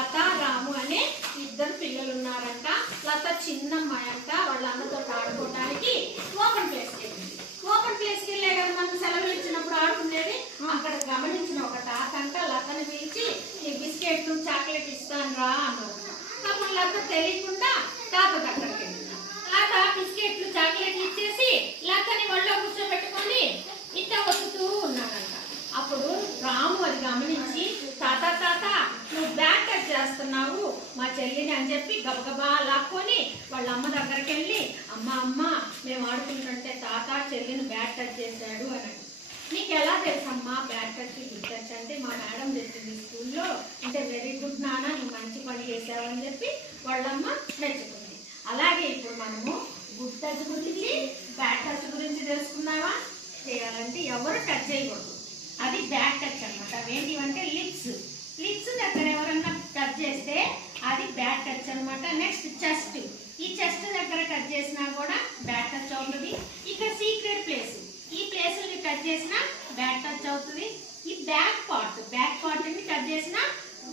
లత రాము అనే ఇద్దరు పిల్లలు ఉన్నారంట. లత చిన్నమ్మాయి అంట. వాళ్ళ అమ్మతో ఆడుకోవడానికి ఓపెన్ ప్లేస్కి వెళ్ళింది. ఓపెన్ ప్లేస్కి వెళ్ళే కదా మనం సెలవులు ఇచ్చినప్పుడు ఆడుకునేది. అక్కడ గమనించిన ఒక తాత అంట లతని పిలిచి నీ బిస్కెట్లు చాక్లెట్ ఇస్తాను రా అన్నారు. అప్పుడు లత తెలియకుండా తాత దగ్గరికి వెళ్ళింది. తాత బిస్కెట్లు చాక్లెట్లు ఇచ్చేసి లతని ఒళ్ళో కూర్చోబెట్టుకొని ఇట్లా వస్తుతూ ఉన్నాడంట. అప్పుడు రాము అది గమనించి తాత తాత నువ్వు బ్యాట్ టచ్ చేస్తున్నావు మా చెల్లిని అని చెప్పి గబగబా లాక్కొని వాళ్ళ అమ్మ దగ్గరికి వెళ్ళి అమ్మ అమ్మ మేము ఆడుకుంటుంటే తాత చెల్లిని బ్యాట్ టచ్ చేశాడు అని. నీకు ఎలా తెలుసమ్మా బ్యాట్ టచ్ గుడ్ టచ్ అంటే మా మేడం చెప్పింది స్కూల్లో అంటే వెరీ గుడ్ నాన్న నువ్వు మంచి పని చేసావు అని చెప్పి వాళ్ళమ్మ మెచ్చుకుంది. అలాగే ఇప్పుడు మనము గుడ్ టచ్ గురించి బ్యాట్ టచ్ గురించి తెలుసుకున్నావా? చేయాలంటే ఎవరు టచ్ చేయకూడదు. అది బ్యాడ్ టచ్ అనమాట. అవేంటివంటే లిప్స్ దగ్గర ఎవరన్నా టచ్ చేస్తే అది బ్యాడ్ టచ్ అనమాట. నెక్స్ట్ చెస్ట్, ఈ చెస్ట్ దగ్గర టచ్ చేసినా కూడా బ్యాడ్ టచ్ అవుతుంది. ఇక్కడ సీక్రెట్ ప్లేస్, ఈ ప్లేస్ని టచ్ చేసినా బ్యాడ్ టచ్ అవుతుంది. ఈ బ్యాక్ పార్ట్ని టచ్ చేసినా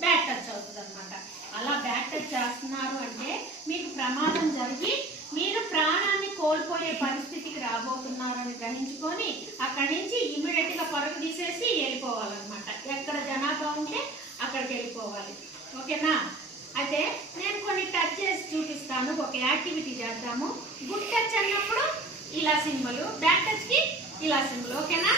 బ్యాడ్ టచ్ అవుతుంది అనమాట. అలా బ్యాడ్ టచ్ చేస్తున్నారు అంటే మీకు ప్రమాదం జరిగి మీరు ప్రాణాన్ని కోల్పోయే పరిస్థితికి రాబోతున్నారని గ్రహించుకొని అక్కడి నుంచి ఇమీడియట్గా పరుగు తీసేసి వెళ్ళిపోవాలన్నమాట. ఎక్కడ జనాభా ఉంటే అక్కడికి వెళ్ళిపోవాలి. ఓకేనా? అయితే నేను కొన్ని టచ్ చేసి చూపిస్తాను. ఒక యాక్టివిటీ చేద్దాము. గుడ్ టచ్ అన్నప్పుడు ఇలా సింబల్, బ్యాడ్ టచ్కి ఇలా సింబల్. ఓకేనా?